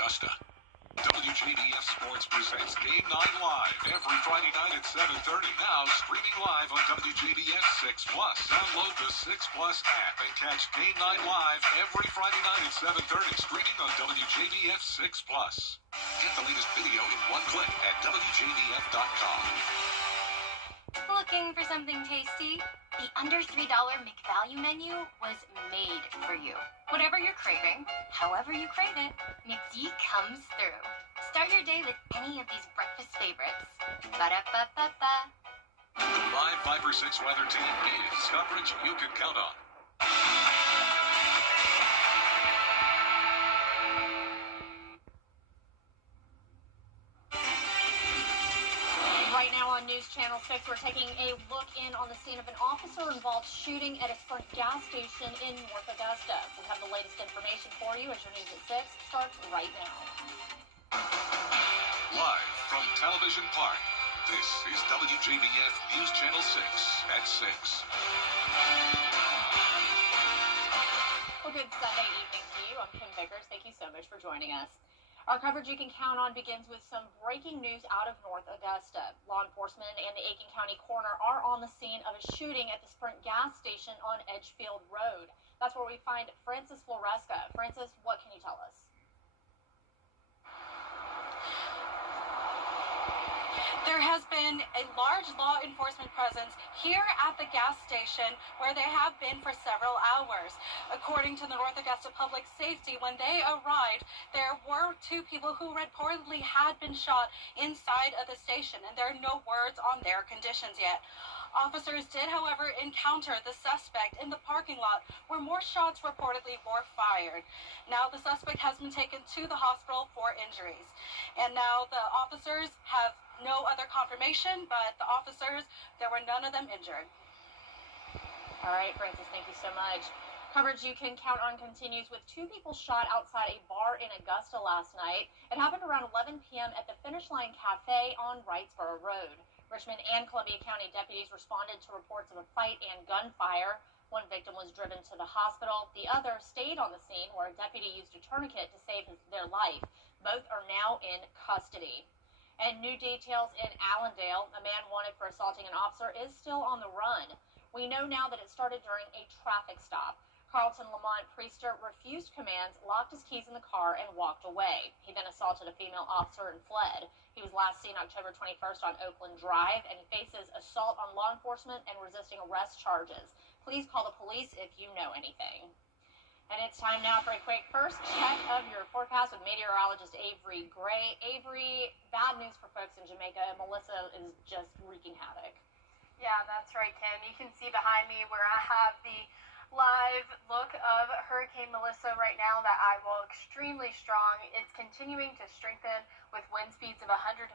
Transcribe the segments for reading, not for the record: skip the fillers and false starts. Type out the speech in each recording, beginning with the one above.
Augusta. WJBF Sports presents Game 9 Live every Friday night at 7:30. Now streaming live on WJBF 6 Plus. Download the 6 Plus app and catch Game 9 Live every Friday night at 7:30. Streaming on WJBF 6 Plus. Get the latest video in one click at WJBF.com. Looking for something tasty? The under $3 McValue menu was made for you. Whatever you're craving, however you crave it, McD comes through. Start your day with any of these breakfast favorites. Ba-da-ba-ba-ba. The live 5-6 weather team is coverage you can count on. Right now on News Channel 6, we're taking a look in on the scene of an officer-involved shooting at a Sprint gas station in North Augusta. We have the latest information for you as your News at 6 starts right now. Live from Television Park, this is WJBF News Channel 6 at 6. Well, good Sunday evening to you. I'm Kim Vickers. Thank you so much for joining us. Our coverage you can count on begins with some breaking news out of North Augusta. Law enforcement and the Aiken County coroner are on the scene of a shooting at the Sprint gas station on Edgefield Road. That's where we find Francis Floresca. Francis, what can you tell us? There has been a large law enforcement presence here at the gas station where they have been for several hours. According to the North Augusta Public Safety, when they arrived, there were two people who reportedly had been shot inside of the station, and there are no words on their conditions yet. Officers did, however, encounter the suspect in the parking lot where more shots reportedly were fired. Now the suspect has been taken to the hospital for injuries. And now the officers have no other confirmation, but the officers, there were none of them injured. All right, Francis, thank you so much. Coverage you can count on continues with two people shot outside a bar in Augusta last night. It happened around 11 p.m. at the Finish Line Cafe on Wrightsboro Road. Richmond and Columbia County deputies responded to reports of a fight and gunfire. One victim was driven to the hospital. The other stayed on the scene where a deputy used a tourniquet to save their life. Both are now in custody. And new details in Allendale. A man wanted for assaulting an officer is still on the run. We know now that it started during a traffic stop. Carlton Lamont Priester refused commands, locked his keys in the car, and walked away. He then assaulted a female officer and fled. He was last seen October 21st on Oakland Drive, and he faces assault on law enforcement and resisting arrest charges. Please call the police if you know anything. And it's time now for a quick first check of your forecast with meteorologist Avery Gray. Avery, bad news for folks in Jamaica. Melissa is just wreaking havoc. Yeah, that's right, Kim. You can see behind me where I have the live look of Hurricane Melissa right now. That eye wall extremely strong. It's continuing to strengthen with wind speeds of 145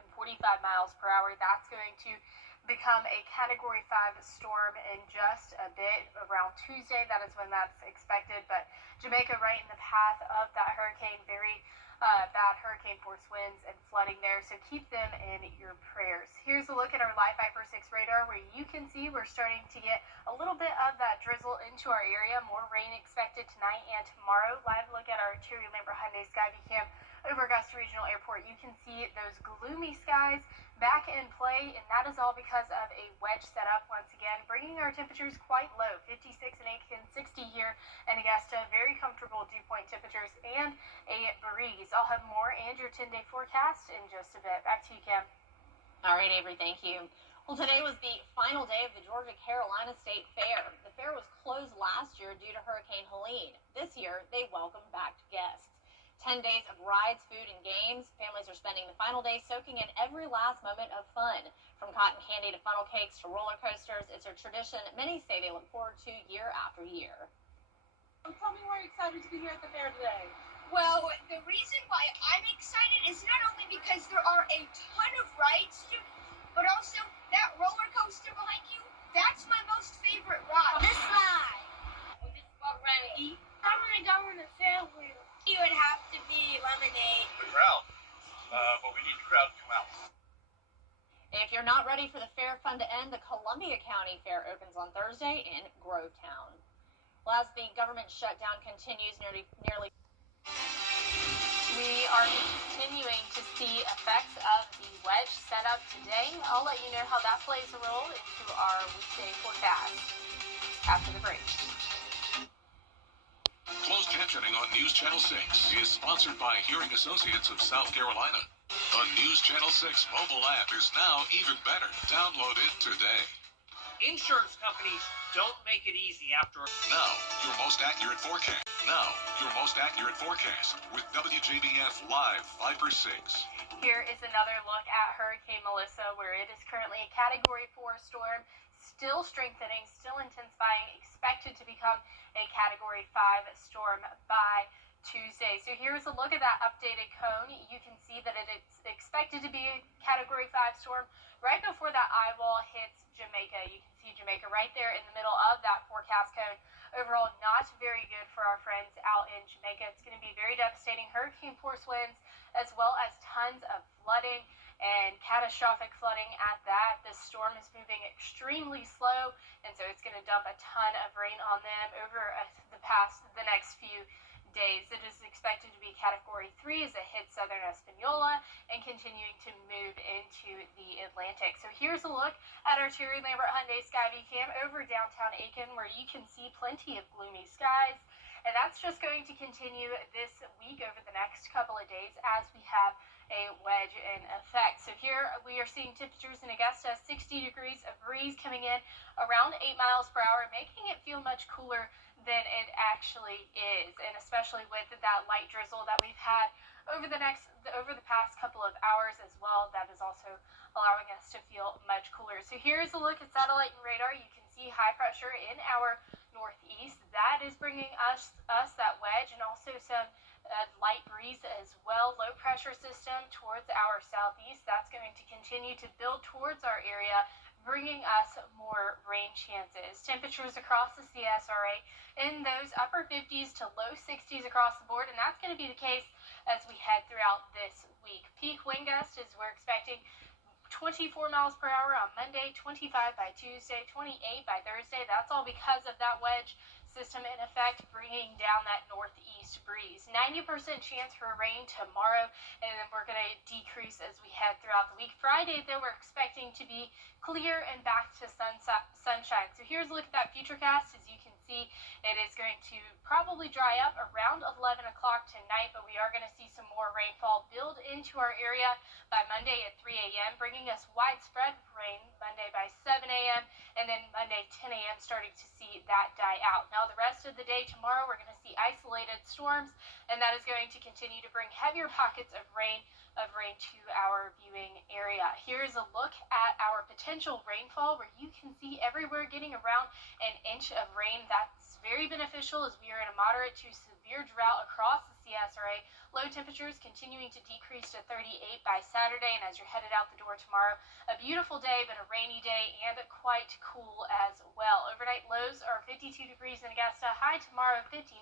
miles per hour. That's going to become a Category 5 storm in just a bit. Around Tuesday, that is when that's expected. But Jamaica right in the path of that hurricane, very bad hurricane force winds and flooding there, so keep them in your prayers. Here's a look at our live 5-6 radar where you can see we're starting to get a little bit of that drizzle into our area. More rain expected tonight and tomorrow. Live look at our interior Lambert Hyundai Skyview Cam over Augusta Regional Airport. You can see those gloomy skies back in play, and that is all because of a wedge setup once again, bringing our temperatures quite low. 56 in Aiken, 60 here in Augusta. Very comfortable dew point temperatures and a breeze. I'll have more and your 10-day forecast in just a bit. Back to you, Kim. All right, Avery, thank you. Well, today was the final day of the Georgia-Carolina State Fair. The fair was closed last year due to Hurricane Helene. This year, they welcomed back guests. 10 days of rides, food, and games. Families are spending the final day soaking in every last moment of fun. From cotton candy to funnel cakes to roller coasters, it's a tradition many say they look forward to year after year. Tell me why you're excited to be here at the fair today. Well, the reason why I'm excited is not only because there are a ton of rides, but also that roller coaster behind you, that's my most favorite ride. This ride. This what we're going to eat. I'm going to go on the fair wheel. It would have to be lemonade. The crowd, but we need the crowd to come out. If you're not ready for the fair fun to end, the Columbia County Fair opens on Thursday in Grovetown. Well, as the government shutdown continues, nearly We are continuing to see effects of the wedge setup today. I'll let you know how that plays a role into our weekday forecast after the break. Closed captioning on News Channel 6 is sponsored by Hearing Associates of South Carolina. The News Channel 6 mobile app is now even better. Download it today. Insurance companies don't make it easy after. Now, your most accurate forecast. With WJBF Live 5 or 6. Here is another look at Hurricane Melissa, where it is currently a Category 4 storm, still strengthening, still intensifying, expected to become a Category 5 storm by Tuesday. So here's a look at that updated cone. You can see that it's expected to be a Category 5 storm right before that eye wall hits Jamaica. You can see Jamaica right there in the middle of that forecast cone. Overall, not very good for our friends out in Jamaica. It's going to be very devastating hurricane force winds, as well as tons of flooding and catastrophic flooding at that. This storm is moving extremely slow, and so it's going to dump a ton of rain on them over the next few days. It is expected to be Category 3 as it hits southern Hispaniola and continuing to move into the Atlantic. So here's a look at our Terry Lambert Hyundai Skyview Cam over downtown Aiken, where you can see plenty of gloomy skies. And that's just going to continue this week over the next couple of days as we have a wedge in effect. So here we are seeing temperatures in Augusta, 60 degrees, a breeze coming in around 8 miles per hour, making it feel much cooler than it actually is, and especially with that light drizzle that we've had over the past couple of hours as well, that is also allowing us to feel much cooler. So here's a look at satellite and radar. You can see high pressure in our northeast. That is bringing us that wedge and also some light breeze as well. Low pressure system towards our southeast. That's going to continue to build towards our area, bringing us more rain chances. Temperatures across the CSRA in those upper 50s to low 60s across the board, and that's going to be the case as we head throughout this week. Peak wind gust is we're expecting 24 miles per hour on Monday, 25 by Tuesday, 28 by Thursday. That's all because of that wedge system in effect, bringing down that northeast breeze. 90% chance for rain tomorrow, and then we're going to decrease as we head throughout the week. Friday, though, we're expecting to be clear and back to sunshine. So here's a look at that futurecast. As you can see, it is going to probably dry up around 11 o'clock tonight, but we are going to see some more rainfall build into our area by Monday at 3 a.m., bringing us widespread rain Monday by 7 a.m., and then Monday 10 a.m. starting to see that die out. Now, the rest of the day tomorrow, we're going to see isolated storms, and that is going to continue to bring heavier pockets of rain to our viewing area. Here's a look at our potential rainfall, where you can see everywhere getting around an inch of rain. That's very beneficial as we are in a moderate to severe drought across the CSRA. Low temperatures continuing to decrease to 38 by Saturday, and as you're headed out the door tomorrow, a beautiful day, but a rainy day and quite cool as well. Overnight lows are 52 degrees in Augusta, high tomorrow 59.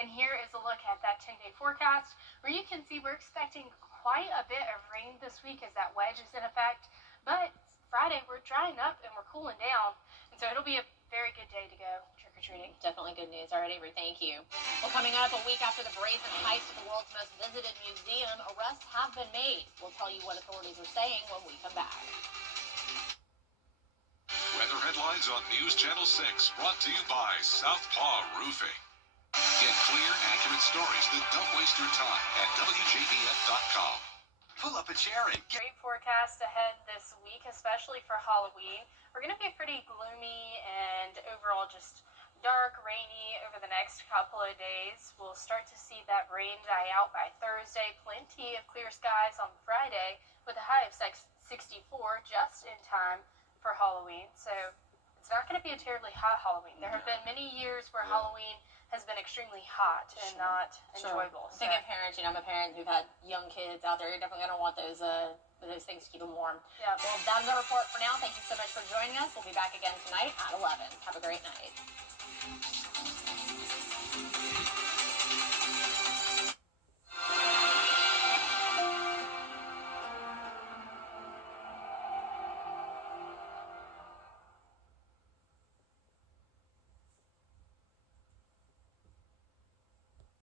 And here is a look at that 10-day forecast, where you can see we're expecting quite a bit of rain this week as that wedge is in effect. But Friday, we're drying up and we're cooling down. And so it'll be a very good day to go trick-or-treating. Definitely good news. All right, Avery, thank you. Well, coming up a week after the brazen heist of the world's most visited museum, arrests have been made. We'll tell you what authorities are saying when we come back. Weather headlines on News Channel 6, brought to you by Southpaw Roofing. Get clear, accurate stories that don't waste your time at WJBF.com. Pull up a chair and get... Great forecast ahead this week, especially for Halloween. We're going to be pretty gloomy and overall just dark, rainy over the next couple of days. We'll start to see that rain die out by Thursday. Plenty of clear skies on Friday with a high of 64 just in time for Halloween. So it's not going to be a terribly hot Halloween. There have been many years where Halloween has been extremely hot and not enjoyable. So. Thinking of parents, I'm a parent who've had young kids out there. You're definitely going to want those things to keep them warm. Yeah. Well, that is our report for now. Thank you so much for joining us. We'll be back again tonight at 11. Have a great night.